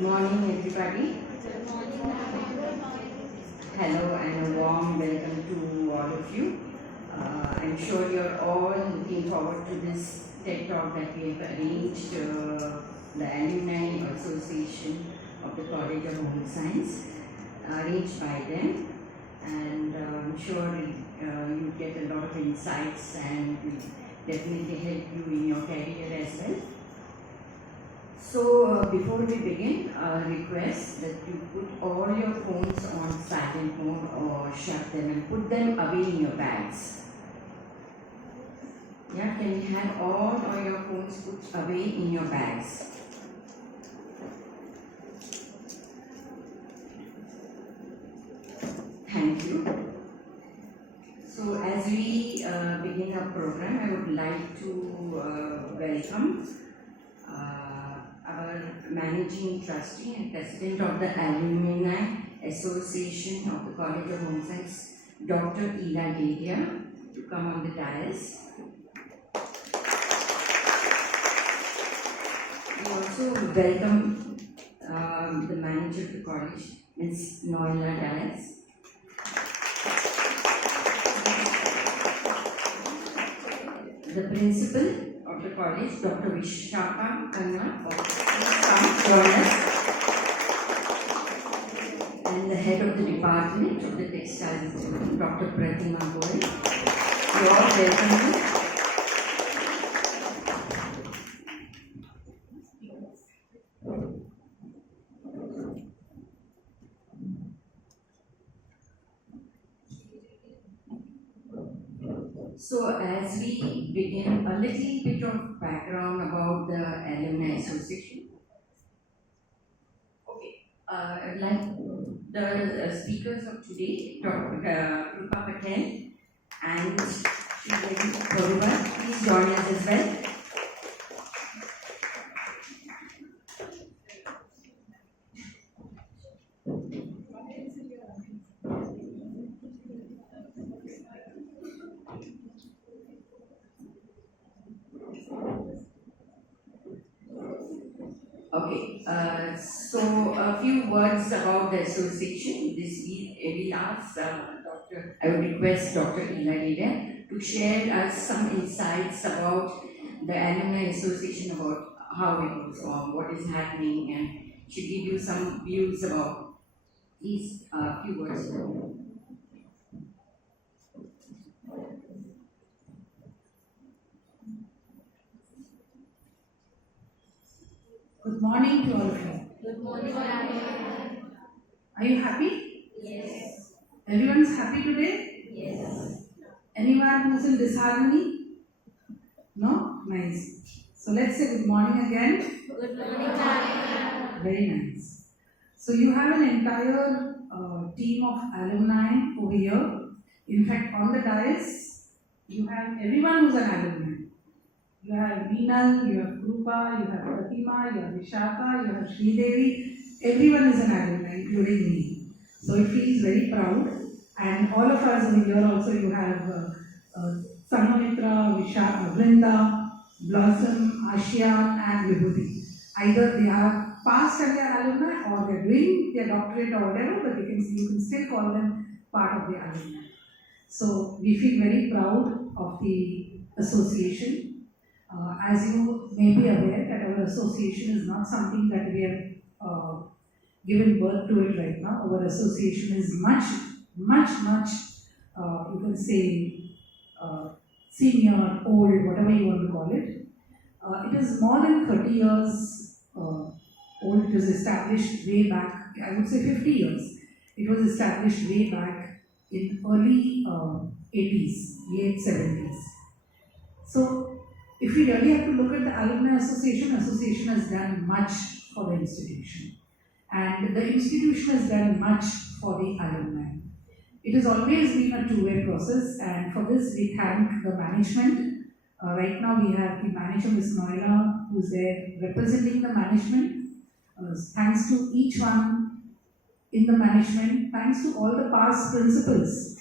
Good morning, everybody. Hello, and a warm welcome to all of you. I'm sure you're all looking forward to this TED Talk that we have arranged, the Alumni Association of the College of Home Science, arranged by them. And I'm sure you get a lot of insights and will definitely help you in your career as well. So before we begin, a request that you put all your phones on silent mode or shut them and put them away in your bags. Yeah, can you have all your phones put away in your bags? Thank you. So as we begin our program, I would like to welcome our Managing Trustee and President of the Alumni Association of the College of Home Science, Dr. Ila Dedia, to come on the dais. We also welcome the manager of the college, Ms. Noila Dias. The principal of the college, Dr. Vishaka Kanna, join us. And the head of the department of the textiles, Dr. Pratima Goel. You all welcome. So as we begin, a little bit of background about the Alumni Association. Okay, I'd like the speakers of today, Dr. Krupa Patel and Sri Garuba, please join us as well. Okay, so a few words about the association. We ask I would request Dr. Ila Dedia to share us some insights about the Alumni Association, about how it goes on, what is happening, and she'll give you some views about these few words. Good morning to all of you. Good morning. Are you happy? Yes. Everyone's happy today? Yes. Anyone who's in disharmony? No? Nice. So let's say good morning again. Good morning. Very nice. So you have an entire team of alumni over here. In fact, on the dais, you have everyone who's an alumni. You have Veenal, you have Krupa, you have Pratima, you have Vishaka, you have Sridevi. Everyone is an alumni, including me. So it feels very proud. And all of us over here also, you have Samamitra, Vishaka, Vrinda, Blossom, Ashian, and Vibhuti. Either they are past and they are alumni, or they are doing their doctorate or whatever, but you can still call them part of the alumni. So we feel very proud of the association. As you may be aware that our association is not something that we have given birth to it right now. Our association is much, you can say, senior, old, whatever you want to call it. It is more than 30 years old. It was established way back, I would say 50 years. It was established way back in early 80s, late 70s. So, if we really have to look at the Alumni Association has done much for the institution. And the institution has done much for the alumni. It has always been a two-way process, and for this we thank the management. Right now we have the manager, Ms. Noila, who is there representing the management. Thanks to each one in the management, thanks to all the past principals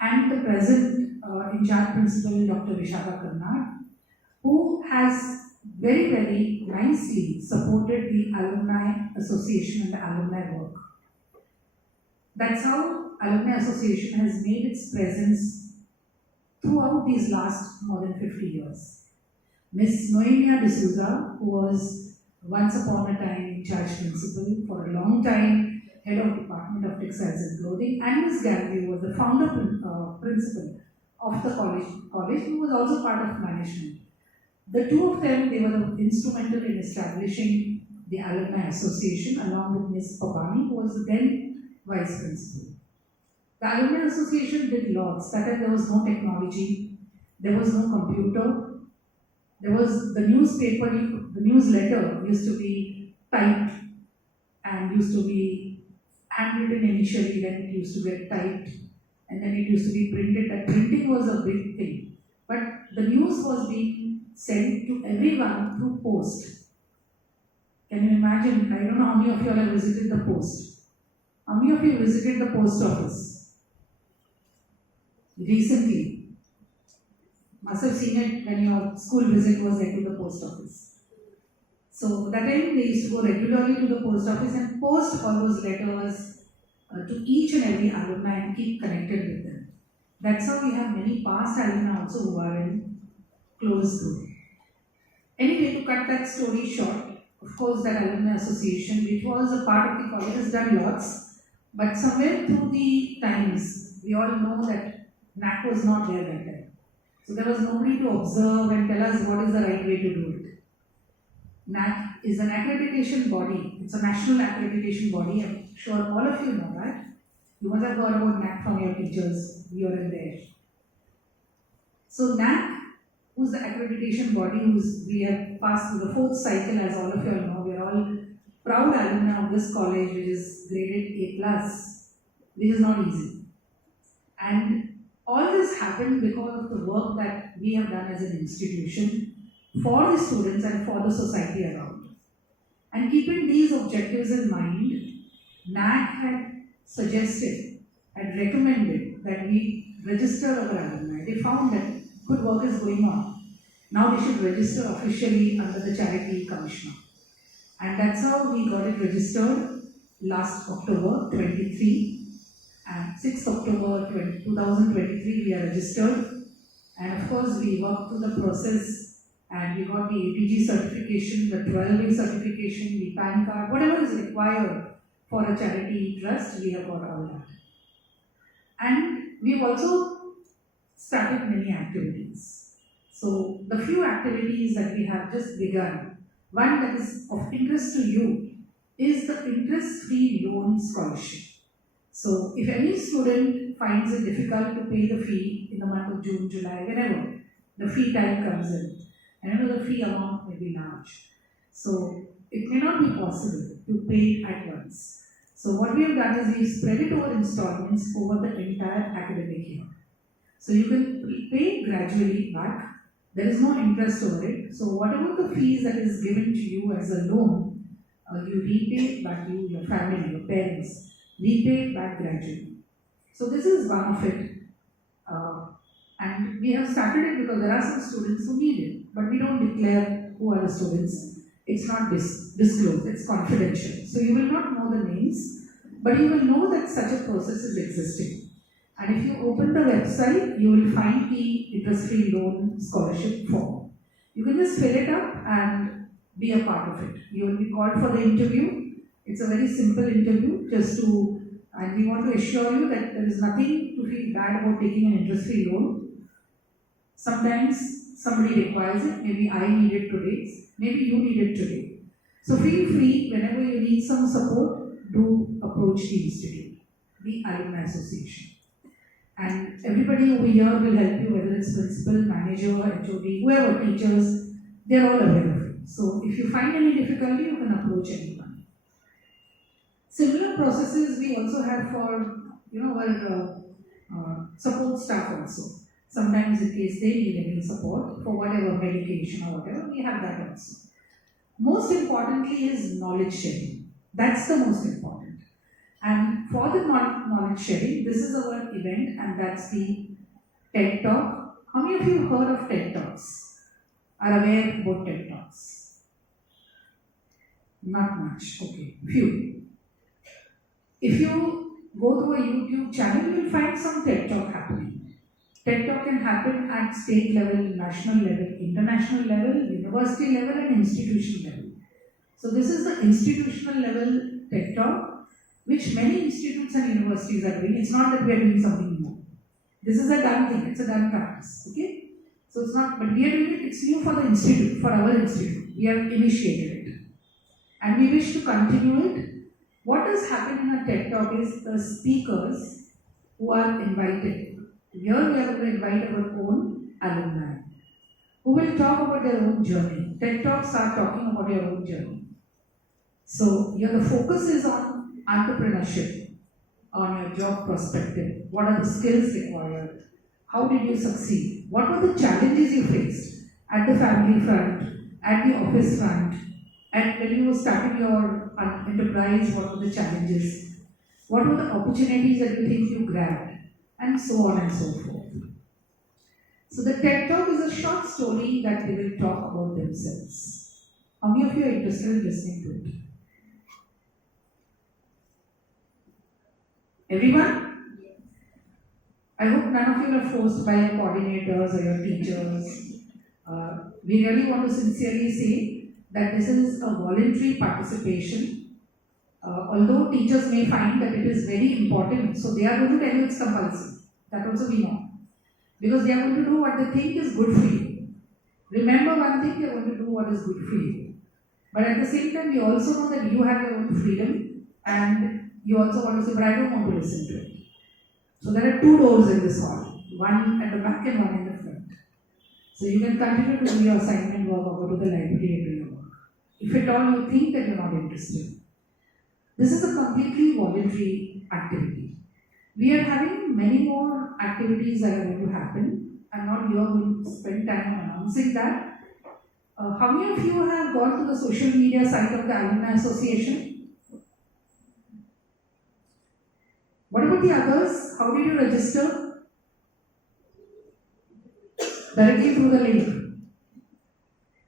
and the present in-charge principal, Dr. Vishaka Kanna, who has very nicely supported the Alumni Association and the alumni work. That's how Alumni Association has made its presence throughout these last more than 50 years. Miss Noemia D'Souza, who was once upon a time charge principal, for a long time head of Department of Textiles and Clothing, and Miss Gandhi, who was the founder principal of the college, who was also part of management. The two of them, they were instrumental in establishing the Alumni Association along with Miss Pabani, who was the then vice principal. The Alumni Association did lots. That time there was no technology, there was no computer, there was the newspaper, the newsletter used to be typed and used to be handwritten initially, then it used to get typed, and then it used to be printed. That printing was a big thing. But the news was being sent to everyone through post. Can you imagine? I don't know how many of you all have visited the post. How many of you visited the post office recently? Must have seen it when your school visit was there to the post office. So that time they used to go regularly to the post office and post all those letters to each and every alumni and keep connected with them. That's how we have many past alumni also who are in close group. Anyway, to cut that story short, of course that Alumni Association, which was a part of the college, has done lots, but somewhere through the times, we all know that NAC was not there that time. So there was nobody to observe and tell us what is the right way to do it. NAC is an accreditation body. It's a national accreditation body. I'm sure all of you know that. You must have heard about NAC from your teachers here and there. So NAC, who's the accreditation body, we have passed through the fourth cycle, as all of you all know. We are all proud alumni of this college, which is graded A+, which is not easy. And all this happened because of the work that we have done as an institution for the students and for the society around. And keeping these objectives in mind, NAC had suggested, had recommended that we register our alumni. They found that good work is going on. Now they should register officially under the Charity Commissioner. And that's how we got it registered last October 23. And 6th October 2023 we are registered. And of course we worked through the process and we got the APG certification, the 12-way certification, the PAN card, whatever is required for a charity trust, we have got all that. And we've also started many activities. So the few activities that we have just begun, one that is of interest to you is the interest-free loan scholarship. So if any student finds it difficult to pay the fee in the month of June, July, whenever the fee time comes in, and the fee amount may be large. So it may not be possible to pay it at once. So what we have done is we've spread it over installments over the entire academic year. So you can pay gradually back. There is no interest over it. So whatever the fees that is given to you as a loan, you repay back to your family, your parents. Repay back gradually. So this is one of it. And we have started it because there are some students who need it. But we don't declare who are the students. It's not disclosed, it's confidential. So you will not know the names, but you will know that such a process is existing. And if you open the website, you will find the interest-free loan scholarship form. You can just fill it up and be a part of it. You will be called for the interview. It's a very simple interview, and we want to assure you that there is nothing to feel bad about taking an interest-free loan. Sometimes somebody requires it, maybe I need it today, maybe you need it today. So feel free, whenever you need some support, do approach the institute, the Alumni Association. And everybody over here will help you, whether it's principal, manager, HOD, whoever, teachers, they're all aware of it. So if you find any difficulty, you can approach anyone. Similar processes we also have for, our support staff also. Sometimes in case they need any support for whatever medication or whatever, we have that also. Most importantly is knowledge sharing. That's the most important. And for the knowledge sharing, this is our event and that's the TED Talk. How many of you have heard of TED Talks? are aware about TED Talks? Not much, okay, few. If you go to a YouTube channel, you will find some TED Talk happening. TED Talk can happen at state level, national level, international level, university level, and institutional level. So this is the institutional level TED Talk, which many institutes and universities are doing. It's not that we are doing something new. This is a done thing, it's a done practice, okay? So it's not, but we are doing it, it's new for the institute, for our institute. We have initiated it. And we wish to continue it. What has happened in a TED Talk is the speakers who are invited. Here we are going to invite our own alumni who will talk about their own journey. TED Talks are talking about your own journey. So here the focus is on entrepreneurship, on your job perspective. What are the skills required? How did you succeed? What were the challenges you faced at the family front, at the office front, and when you started your enterprise, what were the challenges? What were the opportunities that you think you grabbed? And so on and so forth. So the TED Talk is a short story that they will talk about themselves. How many of you are interested in listening to it? Everyone? I hope none of you are forced by your coordinators or your teachers. We really want to sincerely say that this is a voluntary participation. Although teachers may find that it is very important, so they are going to tell you it's compulsory. That also we know. Because they are going to do what they think is good for you. Remember one thing, they are going to do what is good for you. But at the same time, we also know that you have your own freedom and you also want to say, but I don't want to listen to it. So there are two doors in this hall, one at the back and one in the front. So you can continue to do your assignment work or go to the library and do your work. If at all you think that you're not interested. This is a completely voluntary activity. We are having many more activities that are going to happen. I'm not here going to spend time announcing that. How many of you have gone to the social media site of the Alumni Association? What about the others? How did you register? Directly through the link.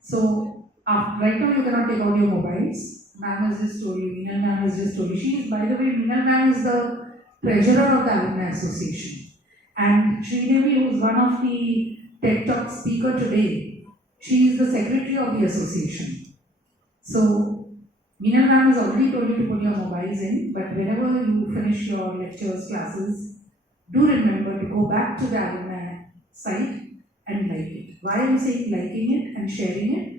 So, right now you cannot take out your mobiles. Ma'am has just told you, Meenal ma'am has just told you. She is, by the way, Meenal ma'am is the treasurer of the Alumni Association. And Sridevi, who is one of the TED Talk speaker today, she is the secretary of the association. So, Meenal ma'am has already told you to put your mobiles in, but whenever you finish your lectures, classes, do remember to go back to the alumni site and like it. Why am I saying liking it and sharing it?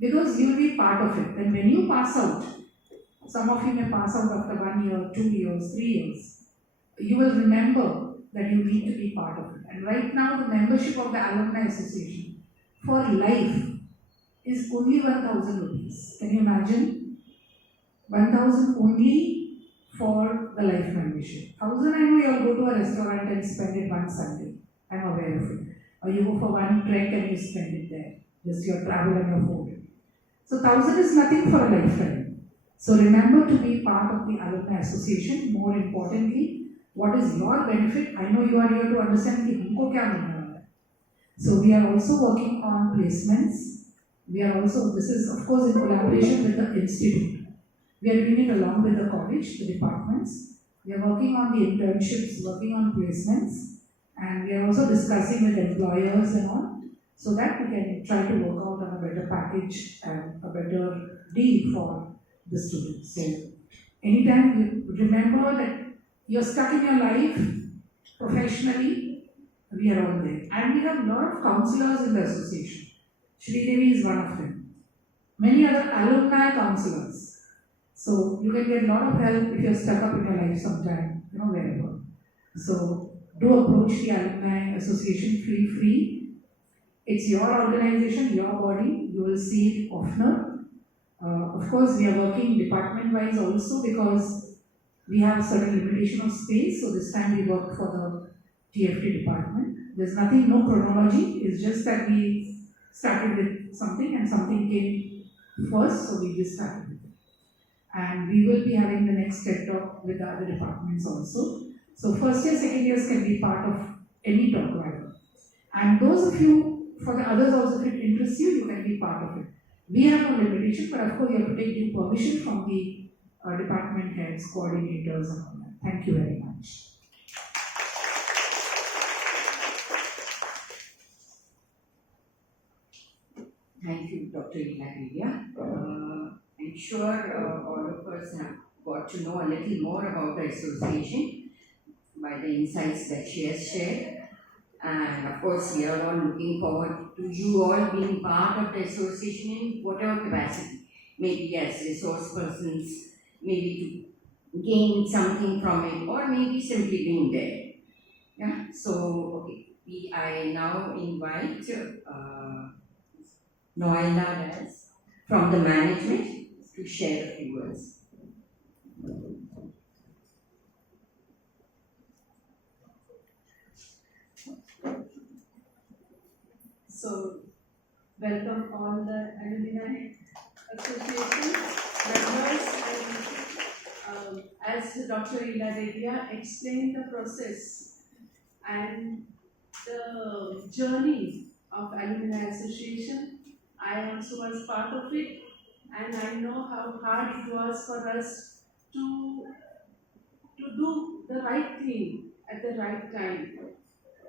Because you will be part of it. And when you pass out, some of you may pass out after 1 year, 2 years, 3 years, you will remember that you need to be part of it. And right now, the membership of the Alumni Association for life is only 1,000 rupees. Can you imagine? 1,000 only for the life membership. 1,000, I know you all go to a restaurant and spend it one Sunday. I'm aware of it. Or you go for one trek and you spend it there. Just your travel and your food. So 1,000 is nothing for a lifetime. So remember to be part of the Alumni Association. More importantly, what is your benefit? I know you are here to understand कि हमको क्या मिलने वाला है. So we are also working on placements. We are also, this is of course in collaboration with the institute. We are doing it along with the college, the departments. We are working on the internships, working on placements, and we are also discussing with employers and all, so that we can try to work out on a better package and a better deal for the students. So anytime you remember that you're stuck in your life professionally, we are all there. And we have a lot of counselors in the association. Shri Devi is one of them. Many other alumni counselors. So you can get a lot of help if you're stuck up in your life sometime, wherever. So do approach the Alumni Association, feel free. It's your organization, your body, you will see it oftener. Of course, we are working department-wise also because we have a certain limitation of space. So this time we work for the TFT department. There's nothing, no chronology. It's just that we started with something and something came first, so we just started with it. And we will be having the next TED Talk with the other departments also. So first year, second years can be part of any talk whatever. And those of you for the others also, if it interests you, you can be part of it. We have no limitation, but of course you have to take due permission from the department heads, coordinators and all that. Thank you very much. Thank you, Dr. Ilaria. I'm sure all of us have got to know a little more about the association by the insights that she has shared. And of course, we are all looking forward to you all being part of the association in whatever capacity, maybe as resource persons, maybe to gain something from it, or maybe simply being there. Yeah. So, okay, I now invite Noella Das from the management to share a few words. So, welcome all the Alumni Association members, and as Dr. Ilaria explained the process and the journey of Alumni Association, I also was part of it, and I know how hard it was for us to do the right thing at the right time,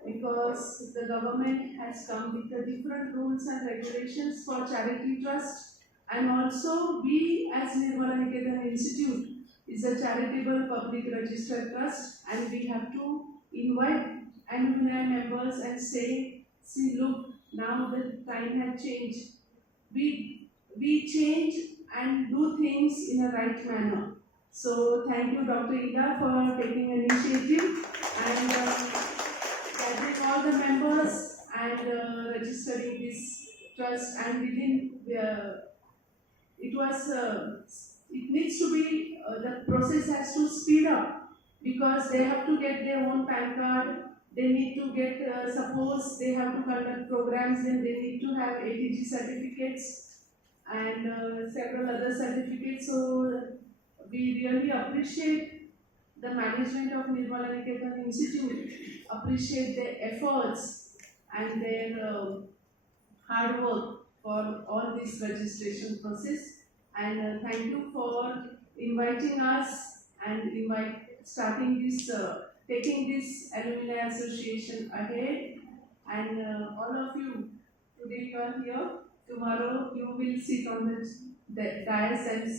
because the government has come with the different rules and regulations for charity trust, and also we as Nirmala Niketan Institute is a charitable public registered trust, and we have to invite alumni members and say, see, look, now the time has changed. We change and do things in a right manner. So thank you, Dr. Ida, for taking initiative and gathering all the members and registering this trust. And within it needs to be, the process has to speed up, because they have to get their own PAN card. They need to get, suppose they have to conduct programs, then they need to have ATG certificates and several other certificates. So we really appreciate the management of Nirmala Niketan Institute, appreciate their efforts and their hard work for all this registration process. And thank you for inviting us and starting this, taking this Alumni Association ahead. And all of you, today you are here, tomorrow you will sit on the dais and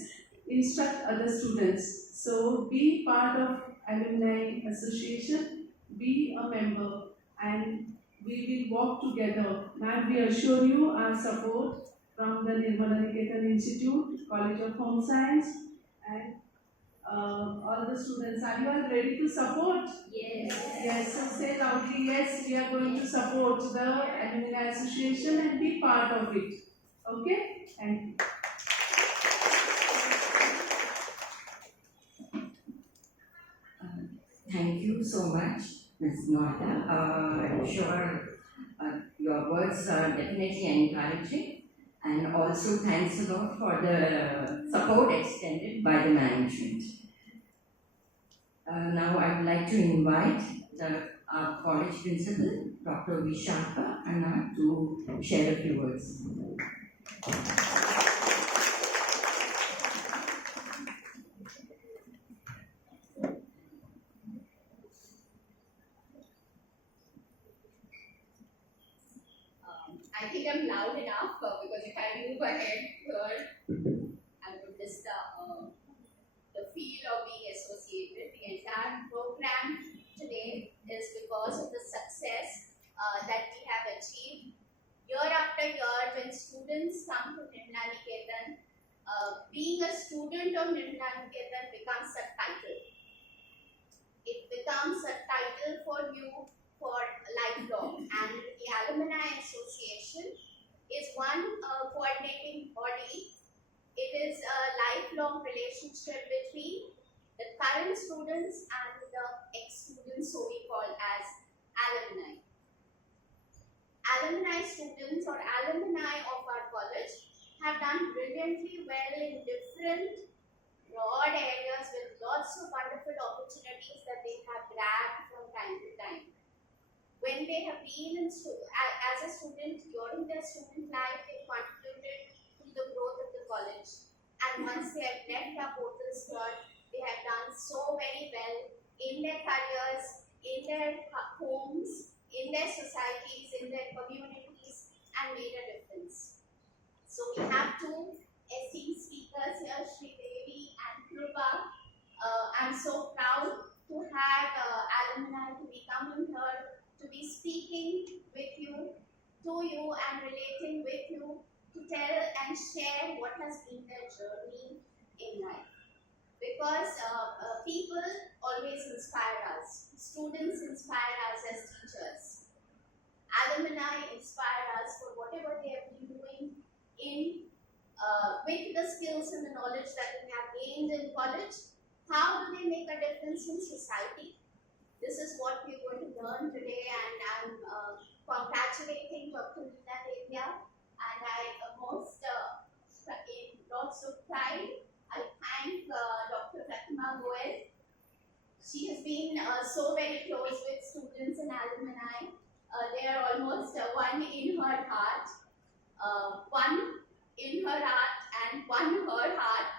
instruct other students. So be part of Alumni Association, be a member, and we will walk together. And we assure you our support from the Nirmala Niketan Institute, College of Home Science, and all the students. Are you all ready to support? Yes. Yes, so say loudly, yes, we are going to support the Alumni Association and be part of it. Okay? Thank you. Thank you so much, Ms. Noida. I'm sure your words are definitely encouraging, and also thanks a lot for the support extended by the management. Now I would like to invite our college principal, Dr. Vishaka Anna, to share a few words. I think I'm loud enough because if I move ahead here, I would miss the feel of being associated. The entire program today is because of the success that we have achieved year after year when students come to Nirmala Niketan. Being a student of Nirmala Niketan becomes a title. It becomes a title for you for lifelong, and the Alumni Association is one coordinating body. It is a lifelong relationship between the current students and the ex-students, who we call as alumni. Alumni students or alumni of our college have done brilliantly well in different broad areas with lots of wonderful opportunities that they have grabbed from time to time. When when they have been as a student during their student life, they contributed to the growth of the college. And once they have left our portals here, they have done so very well in their careers, in their homes, in their societies, in their communities, and made a difference. So we have two esteemed speakers here, Sri Devi and Krupa. I'm so proud to have alumni to be coming here, to be speaking with you, to you, and relating with you, to tell and share what has been their journey in life. Because people always inspire us, students inspire us as teachers, alumni inspire us for whatever they have been doing in with the skills and the knowledge that they have gained in college. How do they make a difference in society? This is what we're going to learn today, and I'm congratulating Dr. Leena Devia, and I most in lots of pride I thank Dr. Pratima Goel. She has been so very close with students and alumni. They are almost one in her heart, one in her heart and one her heart.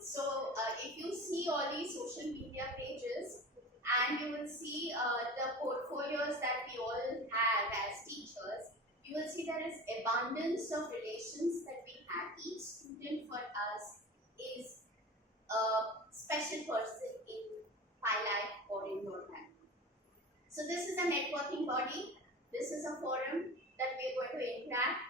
So if you see all these social media pages, and you will see the portfolios that we all have as teachers, you will see there is abundance of relations that we have. Each student for us is a special person in my life or in your life. So this is a networking body. This is a forum that we are going to interact.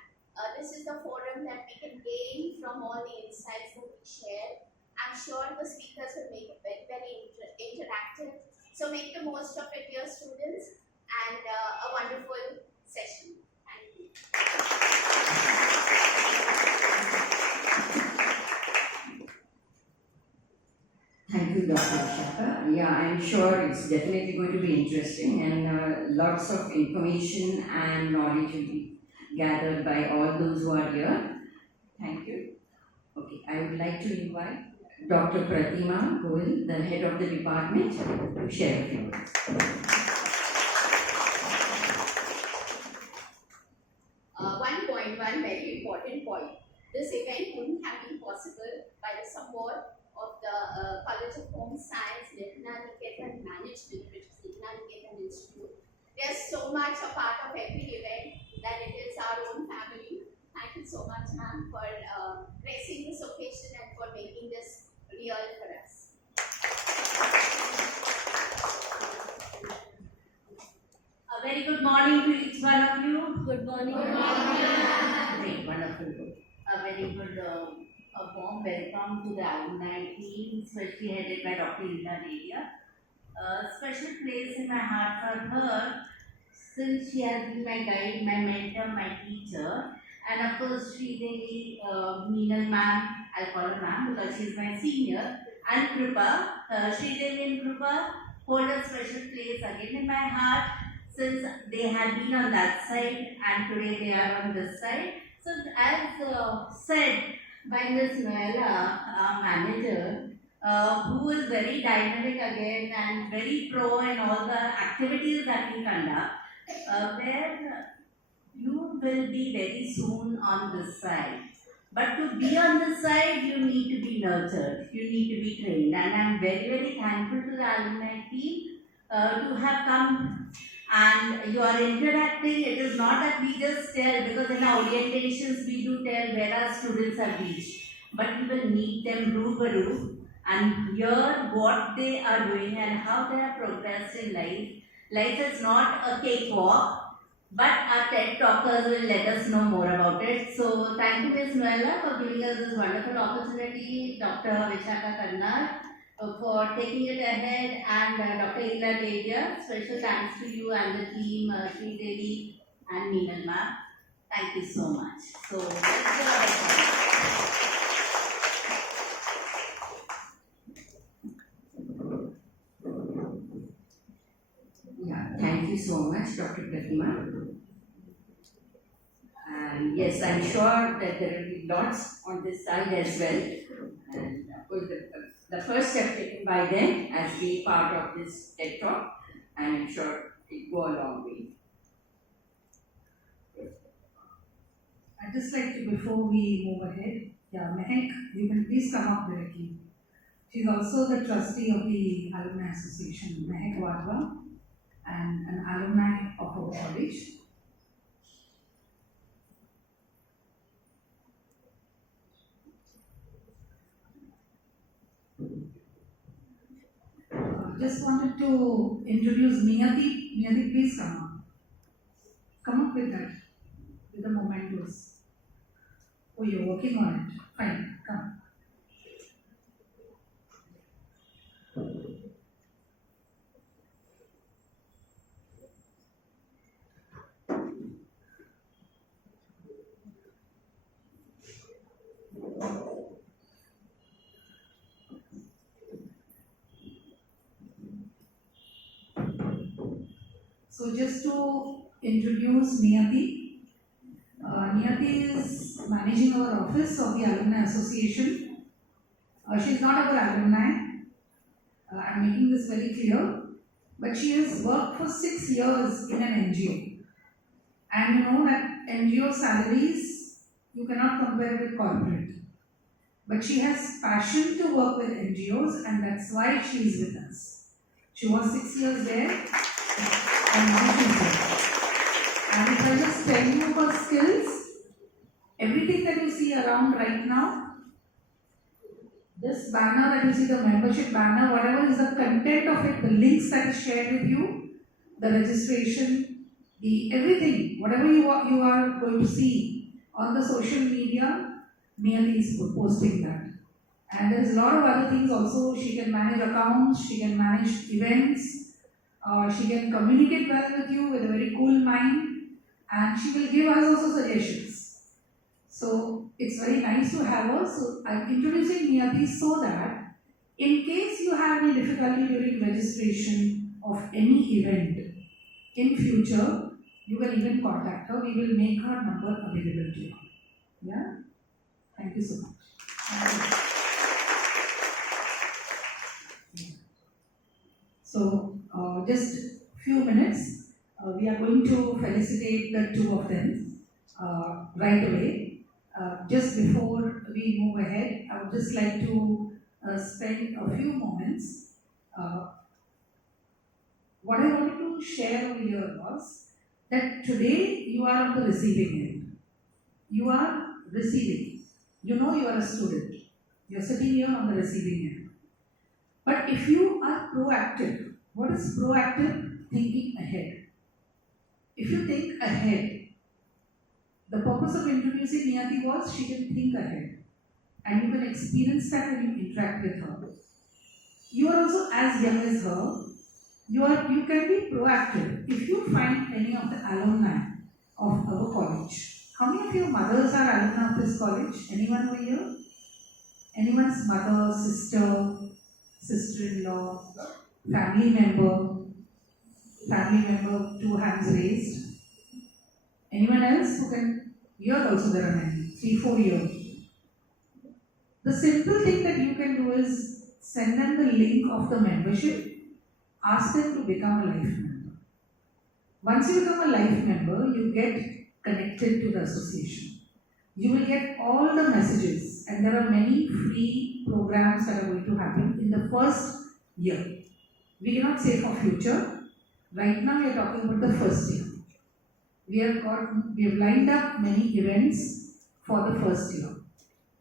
This is the forum that we can gain from all the insights that we share. I'm sure the speakers will make it very, very interactive. So make the most of it, dear students, and a wonderful session. Thank you. Thank you, Dr. Vishaka. Yeah, I'm sure it's definitely going to be interesting, and lots of information and knowledge will be gathered by all those who are here. Thank you. Okay, I would like to invite Dr. Pratima Goel, the head of the department, to share a few words. One very important point. This event wouldn't have been possible by the support of the College of Home Science, Nirmala Niketan Management, which is Nirmala Niketan Institute. There's so much a part of every event that it is our own family. Thank you so much, ma'am, for gracing this occasion and for making this real for us. A very good morning to each one of you. Good morning. Good morning. Great, wonderful. A very good, a warm welcome to the alumni team, especially headed by Dr. Leena Devia. A special place in my heart for her, since she has been my guide, my mentor, my teacher. And of course, Sri Devi, Meenal ma'am, I'll call her ma'am because she's my senior, and Krupa. Sri Devi and Krupa hold a special place again in my heart, since they had been on that side and today they are on this side. So as said by Ms. Noella, our manager, who is very dynamic again and very pro in all the activities that we conduct, where you will be very soon on this side. But to be on this side, you need to be nurtured, you need to be trained. And I'm very, very thankful to the alumni team to have come, and you are interacting. It is not that we just tell, because in our orientations we do tell where our students have reached, but we will meet them roo and hear what they are doing and how they have progressed in life. Life is not a cakewalk, but our TED talkers will let us know more about it. So thank you, Ms. Noella, for giving us this wonderful opportunity, Dr. Vishaka Karnar, for taking it ahead, and Dr. Leena Devia. Special thanks to you and the team, Sri Devi and Meenal ma'am. Thank you so much. So, Yeah, thank you so much, Dr. Pratima. And yes, I'm sure that there will be lots on this side as well. And of course, the first step taken by them as being part of this TED Talk, and I'm sure it go a long way. I'd just like to, before we move ahead, Mehak, you can please come up directly. She's also the trustee of the Alumni Association, Mehak Wadhwa, and an alumni of our college. Just wanted to introduce Niyati. Niyati, please come up. Come up with that, with the mementos. Oh, you're working on it. Fine, come. So just to introduce Niyati, Niyati is managing our office of the Alumni Association. She is not our alumni. I'm making this very clear. But she has worked for 6 years in an NGO. And you know that NGO salaries, you cannot compare with corporate. But she has passion to work with NGOs, and that's why she is with us. She was 6 years there, and now she's here. And if I just tell you her skills, everything that you see around right now, this banner that you see, the membership banner, whatever is the content of it, the links that is shared with you, the registration, the everything, whatever you are going to see on the social media, Niyati is posting that. And there is a lot of other things also. She can manage accounts, she can manage events, she can communicate well with you with a very cool mind, and she will give us also suggestions. So it's very nice to have her. So I'm introducing Niyati so that in case you have any difficulty during registration of any event in future, you can even contact her. We will make her number available to you. Yeah? Thank you so much. So, just few minutes, we are going to felicitate the two of them right away. Just before we move ahead, I would just like to spend a few moments. What I wanted to share over here was that today you are on the receiving end. You are receiving. You know you are a student. You are sitting here on the receiving end. But if you are proactive, what is proactive? Thinking ahead. If you think ahead, the purpose of introducing Niyati was she can think ahead. And you can experience that when you interact with her. You are also as young as her. You can be proactive. If you find any of the alumni of our college, how many of your mothers are alumni of this college? Anyone over here? Anyone's mother, sister, sister-in-law, family member, 2 hands raised. Anyone else who can? Here also there are many, 3, 4 years. The simple thing that you can do is send them the link of the membership, ask them to become a life member. Once you become a life member, you get connected to the association. You will get all the messages, and there are many free programs that are going to happen in the first year. We cannot say for future. Right now we are talking about the first year. We have lined up many events for the first year.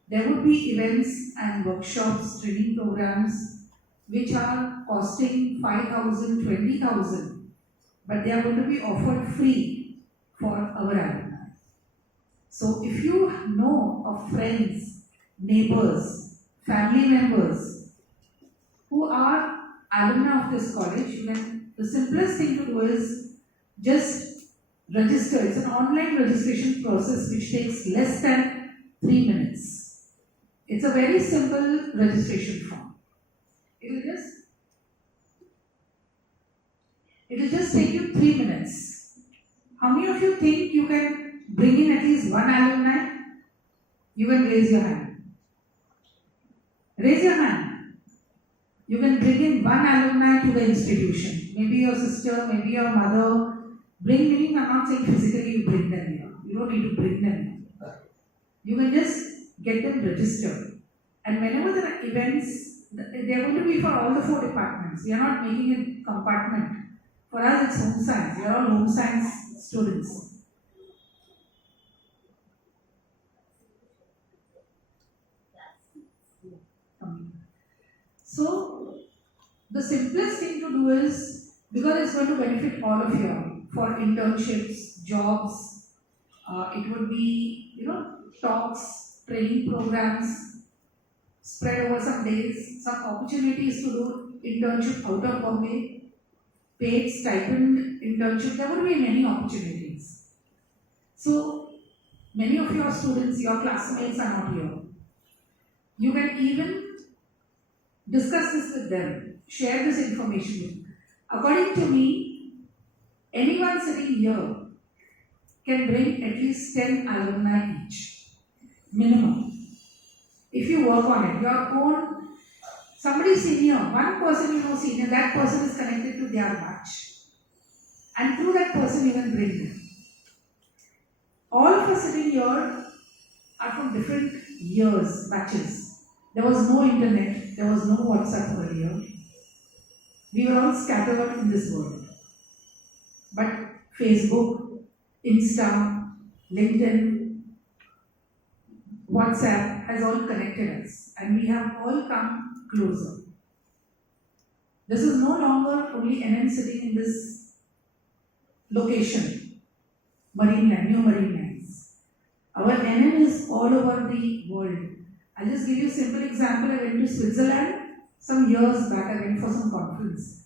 There would be events and workshops, training programs which are costing 5,000, 20,000, but they are going to be offered free for our alumni. So if you know of friends, neighbors, family members who are alumni of this college, then the simplest thing to do is just register. It's an online registration process which takes less than 3 minutes. It's a very simple registration form. It will just take you 3 minutes. How many of you think you can bring in at least one alumni? You can raise your hand. Raise your hand. You can bring in one alumni to the institution. Maybe your sister, maybe your mother. Bring meaning, I'm not saying physically you bring them here. You don't need to bring them here. You can just get them registered. And whenever there are events, they are going to be for all the 4 departments. We are not making a compartment. For us, it's home science. We are all home science students. So, the simplest thing to do is, because it's going to benefit all of you for internships, jobs, it would be, talks, training programs, spread over some days, some opportunities to do internship out of Bombay, paid stipend internship, there would be many opportunities. So, many of your students, your classmates are not here. You can even discuss this with them, share this information with them. According to me, anyone sitting here can bring at least 10 alumni each, minimum. If you work on it, your own, somebody senior, one person you know senior, that person is connected to their batch. And through that person you can bring them. All of us sitting here are from different years, batches. There was no internet, there was no WhatsApp earlier. We were all scattered in this world. But Facebook, Insta, LinkedIn, WhatsApp has all connected us and we have all come closer. This is no longer only NN sitting in this location, Marine Line, New Marine Lines. Our NN is all over the world. I'll just give you a simple example. I went to Switzerland some years back. I went for some conference.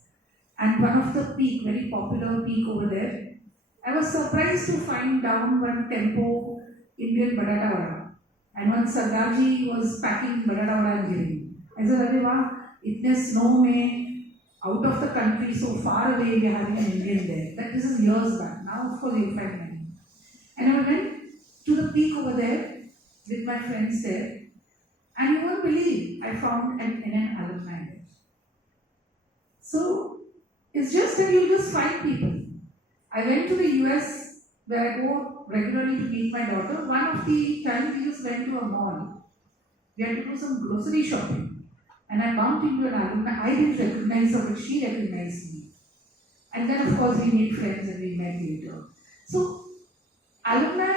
And one of the peak, very popular peak over there, I was surprised to find down one tempo Indian batata vada. And one Sardarji was packing batata vada and giving. I said, "Arey wah, itne snow mein, out of the country, so far away, we are having an Indian there." That this is years back. Now, of course, you'll find many. And I went to the peak over there with my friends there. And you won't believe, I found an NN alumni there. So, it's just that you just find people. I went to the US where I go regularly to meet my daughter. One of the times we just went to a mall. We had to do some grocery shopping. And I bumped into an alumni. I didn't recognize her, but she recognized me. And then, of course, we made friends and we met later. So, alumni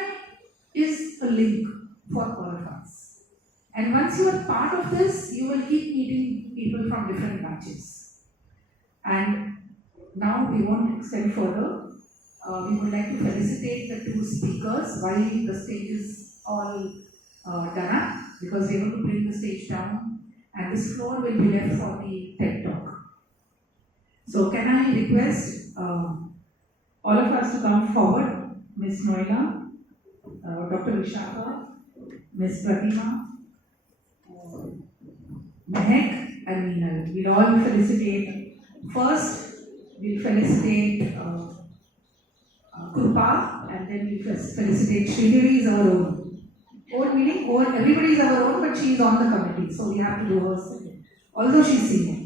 is a link for all of us. And once you are part of this, you will keep meeting people from different batches. And now we won't extend further. We would like to felicitate the 2 speakers while the stage is all done up, because we are going to bring the stage down and this floor will be left for the TED Talk. So can I request all of us to come forward? Ms. Noila, Dr. Vishaka, Ms. Pratima, Mehek and Meenal. We'll all felicitate. First, we'll felicitate Krupa, and then we'll felicitate Sridevi is our own. Own meaning, everybody is our own, but she is on the committee, so we have to do her second. Although she's senior.